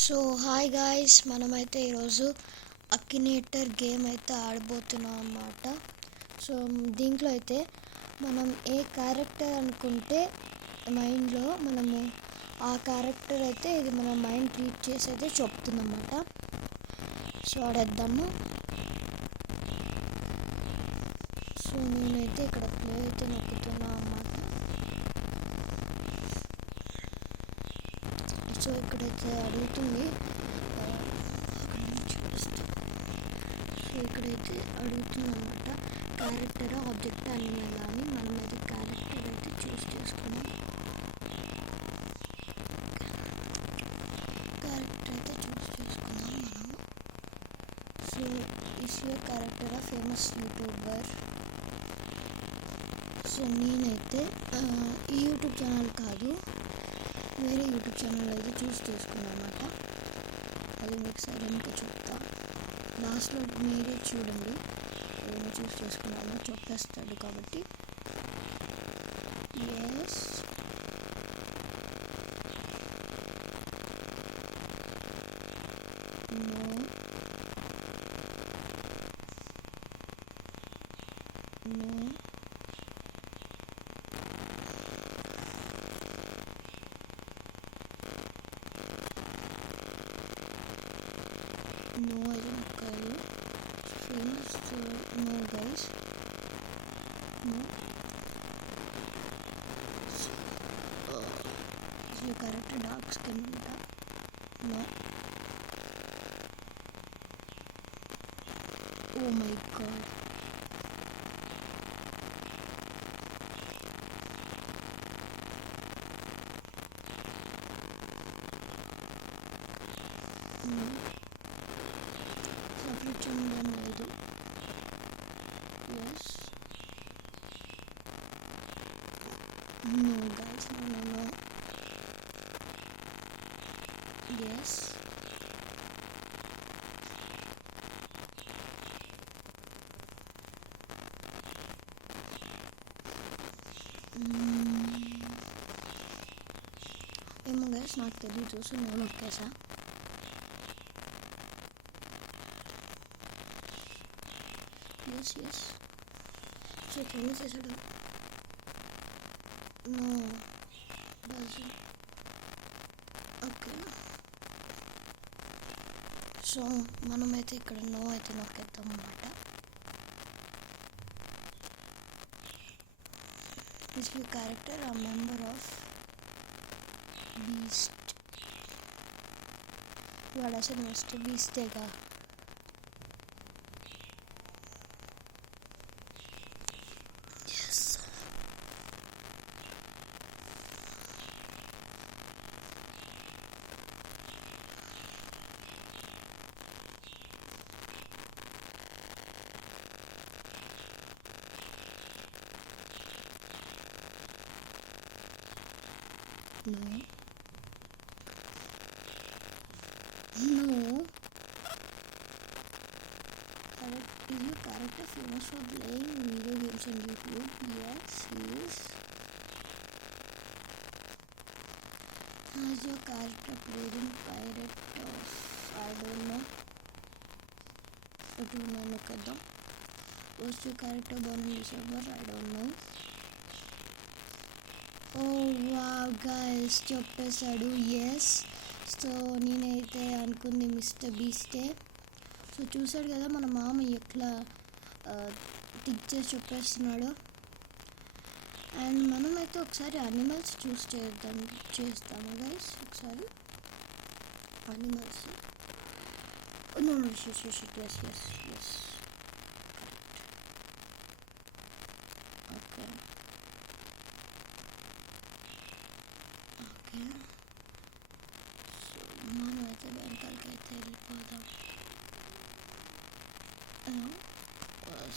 So hi guys, మనమైతే ఈరోజు అక్కినేటర్ గేమ్ అయితే ఆడబోతున్నాం అన్నమాట. సో దీంట్లో అయితే మనం ఏ క్యారెక్టర్ అనుకుంటే మైండ్లో మనము ఆ క్యారెక్టర్ అయితే ఇది మన మైండ్ రీడ్ చేసి అయితే చెప్తుందన్నమాట. సో ఆడేద్దాము. సో నేనైతే ఇక్కడ ప్లే అయితే నొక్కుతున్నా అన్నమాట. సో ఇక్కడైతే అడుగుతుంది, సో ఇక్కడైతే అడుగుతుంది అన్నమాట, క్యారెక్టర్ ఆబ్జెక్ట్ అనిమల్ అని. మనం అయితే క్యారెక్టర్ అయితే చూస్ చేసుకున్నాం. క్యారెక్టర్ అయితే చూస్ చేసుకున్నాం మనము. సో ఇస్ యువర్ క్యారెక్టర్ ఆ ఫేమస్ యూట్యూబర్? సో నేనైతే ఈ యూట్యూబ్ ఛానల్ కాదు, వేరే యూట్యూబ్ ఛానల్ అయితే చూస్ చేసుకున్నాను అన్నమాట. అది మీకు సడన్గా చెప్తా, లాస్ట్లో మీరే చూడండి ఏమైనా చూస్ చేసుకున్నామో చెప్పేస్తాడు కాబట్టి. Yes, no, no, no, I don't call you famous. So no guys, no. So, is your character dark skin? No. Oh my god. No. Sufficient లేదు. Yes. No guys, no. Yes. ఏమో గైస్ నాకు తెలియదు. సో నేను నొక్కేసా. ఎస్. సో ఫేమస్ చేసాడు. నో బాజు. Okay, so మనమైతే ఇక్కడ నో అయితే నొక్కేద్దాం అన్నమాట. ఇస్ యువర్ క్యారెక్టర్ ఆ మెంబర్ ఆఫ్ బీస్ట్? వాడు అసలు మిస్టర్ బీస్టేగా. No. Is your character famous for playing video games on YouTube? Yes, he is. Has your character played in Pirate of? I don't know. Look at them. Was your character born in December? I don't know. Oh wow guys, చెప్పేశాడు. Yes. So నేనైతే అనుకుంది మిస్టర్ బీస్టే. సో చూసాడు కదా మన మామ ఎట్లా టిక్ చేసి చెప్పేస్తున్నాడు. అండ్ మనమైతే ఒకసారి అనిమల్స్ చూస్ చేస్తాము గైస్. ఒకసారి animals. No yes okay. So మనమైతే వెనకాలకి అయితే వెళ్ళిపోదాం.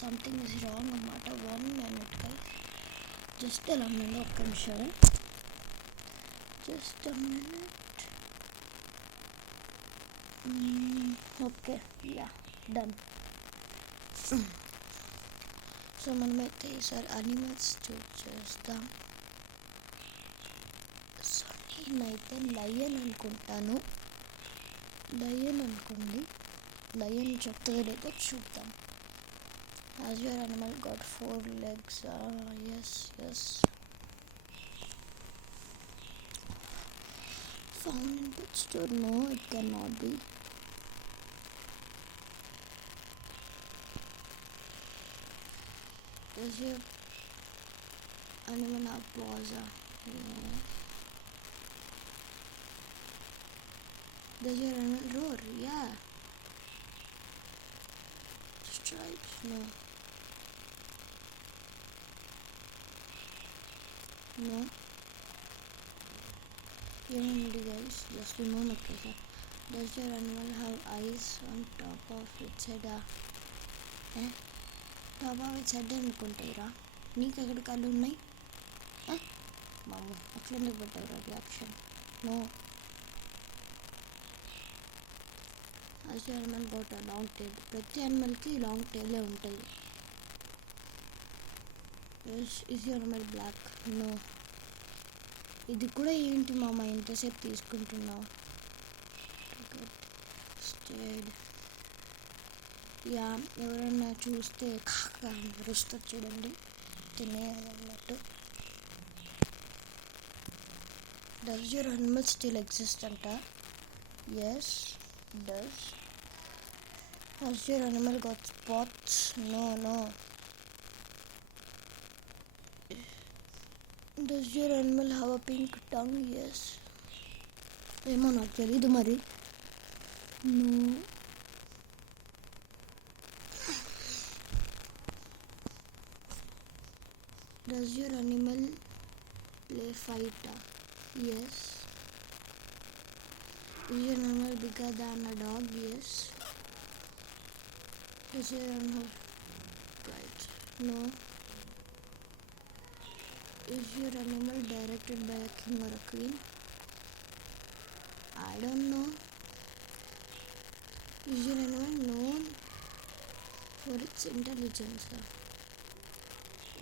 సంథింగ్ ఇస్ రాంగ్ అన్నమాట. 1 minute గైస్, జస్ట్ ఎలా ఉండండి, ఒక్క నిమిషం, just a minute. Okay, yeah done. So మనమైతే ఈసారి అనిమల్స్ చూస్ చేస్తాం. సో నేనైతే లయన్ అనుకుంటాను. లయన్ అనుకోండి. లయన్ చెప్తుందో లేదో చూద్దాం. Has your animal got 4 legs? Yes. Found in pet store? No, it cannot be. Does your animal have paws? No. Does your animal roar? Yeah. Stripes? No. Remember guys, just a moment. Okay. Does your animal have eyes on top of its head? Top of its head అనుకుంటాయిరా. నీకు ఎక్కడ కళ్ళు ఉన్నాయి? మాము అట్లా ఎందుకు పెట్టావురా reaction? No. As your animal got a long tail? ప్రతి యానిమల్కి లాంగ్ టైలే ఉంటుంది. Is your animal black? No. ఇది కూడా ఏంటి మామ ఎంతసేపు తీసుకుంటున్నావు? స్టేడ్. యా, ఎవరైనా చూస్తే రుస్తారు చూడండి, తినేయాలన్నట్టు. Does your animal still exist అంట? Yes, does. Has your animal got spots? No. Does your animal have a pink tongue? Yes. ఏమో నాకు తెలీదు మరి. No. Does your animal play fight? Yes. Is your animal bigger than a dog? Yes. Does your animal right? No. Is your animal directed by a king or a queen? I don't know. Is your animal known for its intelligence?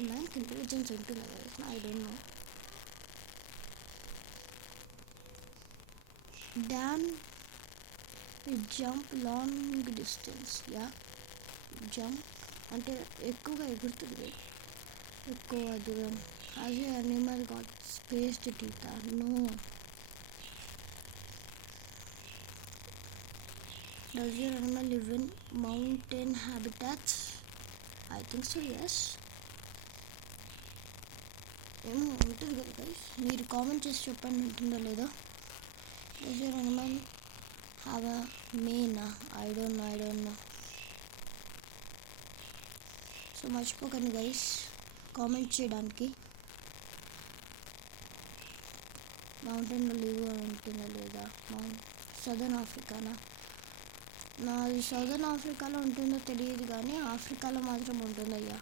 నాకు intelligence ఉంటుందా? I don't know. Don jump long distance? Yeah, jump అంటే ఎక్కువగా ఎగురుతుంది, ఎక్కువ దూరం. Has your animal got spaced teeth? No. Does your animal live in mountain habitats? I think so, yes. ఏమో ఉంటుంది కదా గైస్, మీరు కామెంట్ చేసి చెప్పండి ఉంటుందో లేదో. Does your animal have a main? I don't no. So మర్చిపోకండి గైస్ కామెంట్ చేయడానికి. మౌంటైన్లో లివ్ ఉంటుందా లేదా? సదర్న్ ఆఫ్రికానా? నాది సదర్న్ ఆఫ్రికాలో ఉంటుందో తెలియదు కానీ ఆఫ్రికాలో మాత్రం ఉంటుందయ్యా.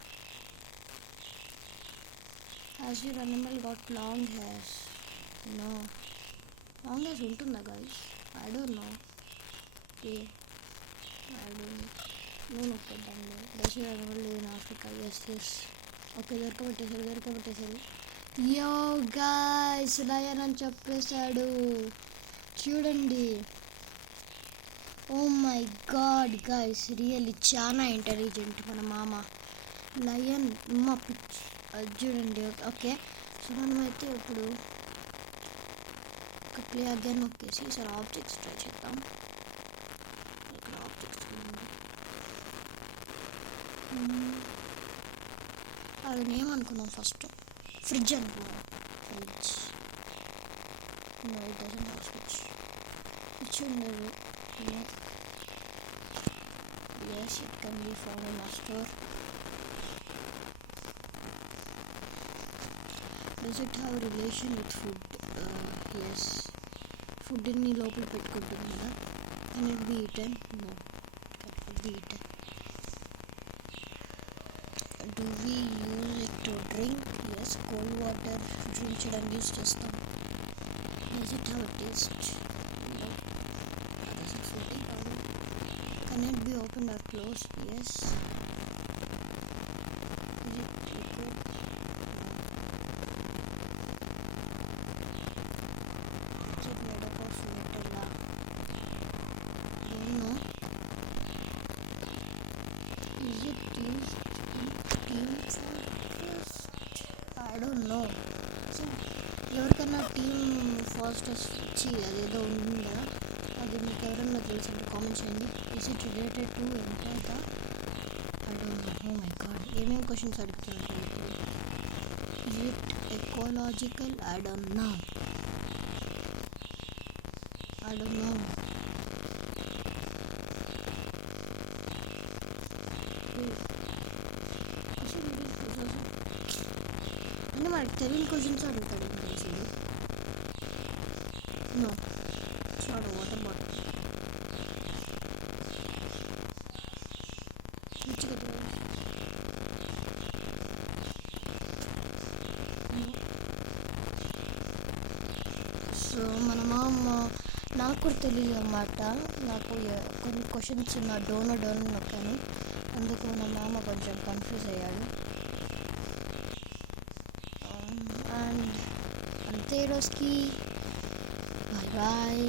Has your animal got long hairs? No. Long hairs ఉంటుందా guys? I don't know. Okay. I don't know. నేను ఒక్కదాన్ని. Does your animal live in Africa? Yes. Okay, దొరకబెట్టేసాడు. యో గాయ్స్, లయన్ అని చెప్పేశాడు చూడండి. Oh my God guys, really చాలా intelligent మన మామ లయన్. మా పిచ్ అది చూడండి. ఓకే, సో మనమైతే ఇప్పుడు ఒక ప్లే అగైన్ నొక్కేసి ఈసారి ఆబ్జెక్ట్స్ ట్రై చేద్దాం. ఇక్కడ ఆబ్జెక్ట్స్ అది ఏమనుకున్నాం ఫస్ట్? ఫ్రిడ్జ్ అనుకున్నాం. Fridge. No, it doesn't have switch. Switch ఉండదు. Yes, it can be found in a store. Does it have relation with food? Yes. Food in లోపల పెట్టుకుంటుంది కదా. Can it be eaten? No, it cannot be eaten. Do we use it to drink? Yes, cold water drink చేయడానికి యూజ్ చేస్తాం. Does it have a taste? No. Does it floating around? Can it be opened or closed? Yes. Is it liquid? Made up of metal? పక్కన team fastest వచ్చి అదేదో ఉందా, అది మీకు ఎవరన్నా తెలుసు అంటే కామెంట్ చేయండి. ఇస్ ఇట్ రిలేటెడ్ టు ఎంత I don't know. Oh my god, ఏమేమి క్వశ్చన్స్ అడుగుతున్నారు. Is it ecological? I don't know. అంటే మనకి తెలియని క్వశ్చన్స్ అడుగుతాడు తెలిసి. నో, చాలు. వాటర్ బాటిల్ సో మన మామ, నాకు కూడా తెలియదు అన్నమాట. నాకు కొన్ని క్వశ్చన్స్ నా డోనో నొక్కాను, అందుకు మన మామ కొంచెం కన్ఫ్యూజ్ అయ్యాడు. అండ్ అంతే రోజుకి బాయ్ బాయ్.